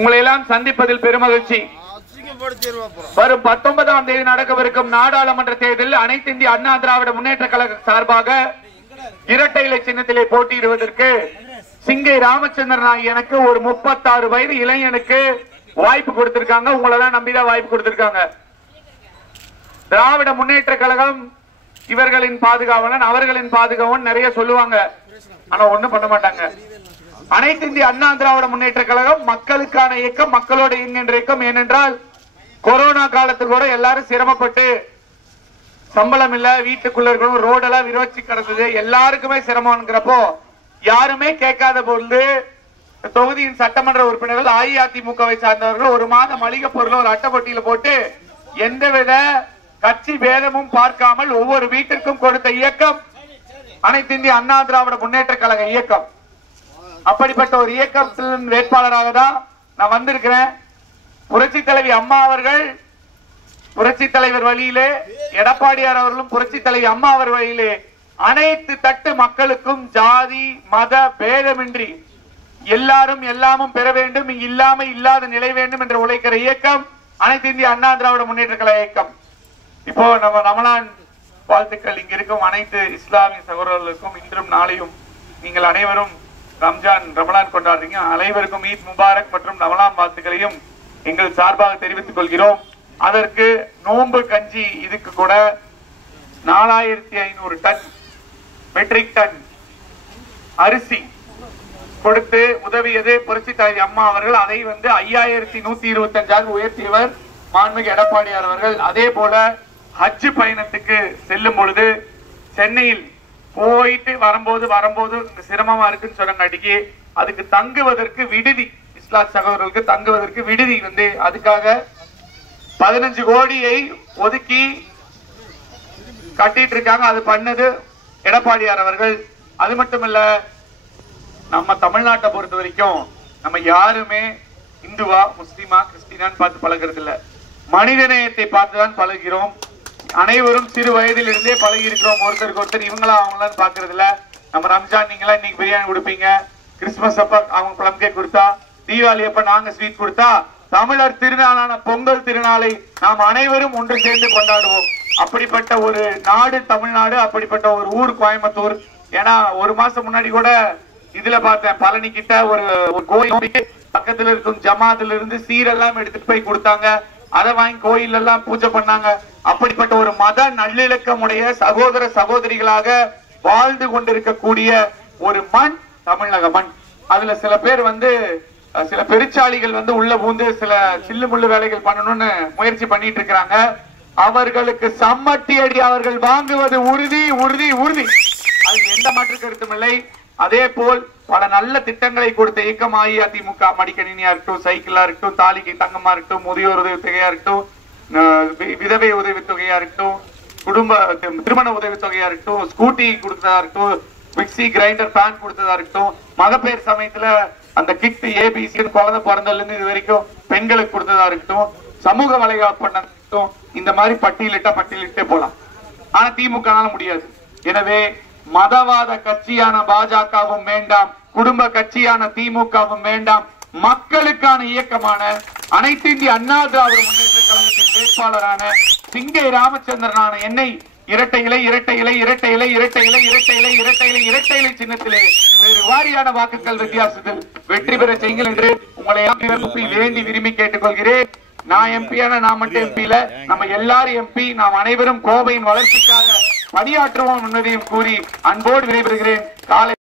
உங்களை எல்லாம் சந்திப்பதில் பெருமகிழ்ச்சி. வரும் 19ஆம் தேதி நடக்கவிருக்கும் நாடாளுமன்ற தேர்தலில் அனைத்து இந்திய அண்ணா திராவிட முன்னேற்ற கழக சார்பாக இரட்டை இலை சின்னத்திலே போட்டியிடுவதற்கு சிங்கை ராமச்சந்திரன் எனக்கு ஒரு 36 வயது இளைஞனுக்கு வாய்ப்பு கொடுத்திருக்காங்க. உங்களெல்லாம் நம்பிதான் வாய்ப்பு கொடுத்திருக்காங்க. திராவிட முன்னேற்ற கழகம் இவர்களின் பாதுகாவலன், அவர்களின் பாதுகாவலன் நிறைய சொல்லுவாங்க, ஆனா ஒண்ணும் பண்ண மாட்டாங்க. அனைத்து இந்திய அண்ணா திராவிட முன்னேற்ற கழகம் மக்களுக்கான இயக்கம், மக்களோட இயங்குகின்ற இயக்கம். ஏனென்றால் கொரோனா காலத்தில் கூட எல்லாரும் சிரமப்பட்டு சம்பளம் இல்ல, வீட்டுக்குள்ள இருக்கணும், ரோடெல்லாம் விரோச்சி கிடந்தது, எல்லாருக்குமே சிரமம்ங்கிறப்போ யாருமே கேட்காத பொழுது தொகுதியின் சட்டமன்ற உறுப்பினர்கள் அஇஅதிமுகவை சார்ந்தவர்கள் ஒரு மாத மளிகை பொருள் ஒரு அட்டைப்பட்டியில போட்டு எந்தவித கட்சி பேதமும் பார்க்காமல் ஒவ்வொரு வீட்டிற்கும் கொடுத்த இயக்கம் அனைத்து இந்திய அண்ணா திராவிட முன்னேற்ற கழக இயக்கம். அப்படிப்பட்ட ஒரு இயக்கத்தின் வேட்பாளராக தான் நான் வந்திருக்கிறேன். புரட்சி தலைவி அம்மா அவர்கள் புரட்சி தலைவர் வழியிலே, எடப்பாடியார் அவர்களும் புரட்சி தலைவி அம்மா அவர் வழியிலே அனைத்து தட்டு மக்களுக்கும் ஜாதி மத பேதமின்றி எல்லாரும் எல்லாமும் பெற வேண்டும், இங்கு இல்லாம இல்லாத நிலை வேண்டும் என்று உழைக்கிற இயக்கம் அனைத்து இந்திய அண்ணா திராவிட முன்னேற்ற கழக இயக்கம். இப்போ நம்ம ரமலான் வாழ்த்துக்கள் இங்க இருக்கும் அனைத்து இஸ்லாமிய சகோதரர்களுக்கும். இன்றும் நாளையும் நீங்கள் அனைவரும் ரமலான் கொண்டாடுறீங்க. அனைவருக்கும் ஈத் முபாரக் மற்றும் ரமலான் வாழ்த்துக்களையும் எங்கள் சார்பாக தெரிவித்துக் கொள்கிறோம். அதற்கு நோன்பு கஞ்சி இதுக்கு கூட 4500 டன் மெட்ரிக் டன் அரிசி கொடுத்து உதவியது புரட்சி தலைவி அம்மா அவர்கள். அதை 5125 உயர்த்தியவர் மாண்புமிகு எடப்பாடியார் அவர்கள். அதே போல ஹஜ் பயணத்துக்கு செல்லும் பொழுது சென்னையில் போயிட்டு வரும்போது சிரமமா இருக்குன்னு சொன்னாங்க. அதுக்கு தங்குவதற்கு விடுதி, இஸ்லாம் சகோதரர்களுக்கு தங்குவதற்கு விடுதி அதுக்காக 15 கோடியை ஒதுக்கி கட்டிட்டு இருக்காங்க. அது பண்ணது எடப்பாடியார் அவர்கள். அது மட்டுமல்ல, நம்ம தமிழ்நாட்டை பொறுத்த வரைக்கும் நம்ம யாருமே இந்துவா முஸ்லிமா கிறிஸ்டினான்னு பார்த்து பழகிறது இல்ல, மனிதநேயத்தை பார்த்துதான் பழகிறோம். அனைவரும் சிறு வயதில் இருந்தே பழகி இருக்கிறோம் ஒருத்தருக்கு ஒருத்தர். இவங்களா அவங்களாம் பாக்குறது இல்ல. நம்ம ரம்ஜான் நீங்களா இன்னைக்கு பிரியாணி கொடுப்பீங்க, கிறிஸ்துமஸ் அப்ப அவங்க பிளம் கேக் கொடுத்தா, தீபாவளி அப்ப நாங்க ஸ்வீட் கொடுத்தா, தமிழர் திருநாளான பொங்கல் திருநாளை நாம் அனைவரும் ஒன்று சேர்ந்து கொண்டாடுவோம். அப்படிப்பட்ட ஒரு நாடு தமிழ்நாடு, அப்படிப்பட்ட ஒரு ஊர் கோயம்புத்தூர். ஏன்னா ஒரு மாசம் முன்னாடி கூட இதுல பார்த்தேன், பழனி கிட்ட ஒரு கோயில் பக்கத்துல இருக்கும் ஜமாத்துல இருந்து சீரெல்லாம் எடுத்துட்டு போய் கொடுத்தாங்க. அதை வாங்கி கோயில் எல்லாம் பூஜை பண்ணாங்க. அப்படிப்பட்ட ஒரு மத நல்லிணக்கமுடைய சகோதர சகோதரிகளாக வாழ்ந்து கொண்டிருக்கக்கூடிய ஒரு மண் தமிழக மண். அதுல சில பேர் சில பெருச்சாளிகள் உள்ள பூந்து சில சில்லு முள்ளு வேலைகள் பண்ணணும்னு முயற்சி பண்ணிட்டு இருக்கிறாங்க. அவர்களுக்கு சம்மட்டி அடி அவர்கள் வாங்குவது உறுதி உறுதி உறுதி. அது எந்த மாற்று கருத்தும் இல்லை. அதே போல் பல நல்ல திட்டங்களை கொடுத்த இயக்கம் அஇஅதிமுக. மடிக்கணினியா இருக்கட்டும், சைக்கிளா இருக்கட்டும், தாலிக்கு தங்கமா இருக்கட்டும், முதியோர் உதவி தொகையா இருக்கட்டும், விதவை உதவி தொகையா இருக்கட்டும், குடும்ப திருமண உதவி தொகையா இருக்கட்டும், ஸ்கூட்டி கொடுத்ததா இருக்கட்டும், மிக்சி கிரைண்டர் பேன் கொடுத்ததா இருக்கட்டும், மகப்பேர் சமயத்துல அந்த கிட் ஏபிசி குழந்தை பிறந்ததுல இருந்து இது வரைக்கும் பெண்களுக்கு கொடுத்ததா இருக்கட்டும், சமூக வலைகாப்பு பண்ணட்டும், இந்த மாதிரி பட்டியலிட்டே போலாம். ஆனா திமுகனால முடியாது. எனவே மதவாத கட்சியான பாஜகவும் வேண்டாம், குடும்ப கட்சியான திமுகவும் வேண்டாம். மக்களுக்கான இயக்கமான அனைத்து இந்திய அண்ணா திராவிட முன்னேற்ற கழகத்தின் வேட்பாளரான சிங்கை ராமச்சந்திரனான என்னை இரட்டை இலை சின்னத்திலே வேறு வாரியான வாக்குகள் வித்தியாசத்தில் வெற்றி பெற செய்யுங்கள் என்று உங்களை வேண்டி விரும்பி கேட்டுக்கொள்கிறேன். நான் எம்பியான நான் மட்டும் எம்பி இல்ல, நம்ம எல்லாரும் எம்பி. நாம் அனைவரும் கோவையின் வளர்ச்சிக்காக பணியாற்றுவோம் என்பதையும் கூறி அன்போடு விடைபெறுகிறேன். காலை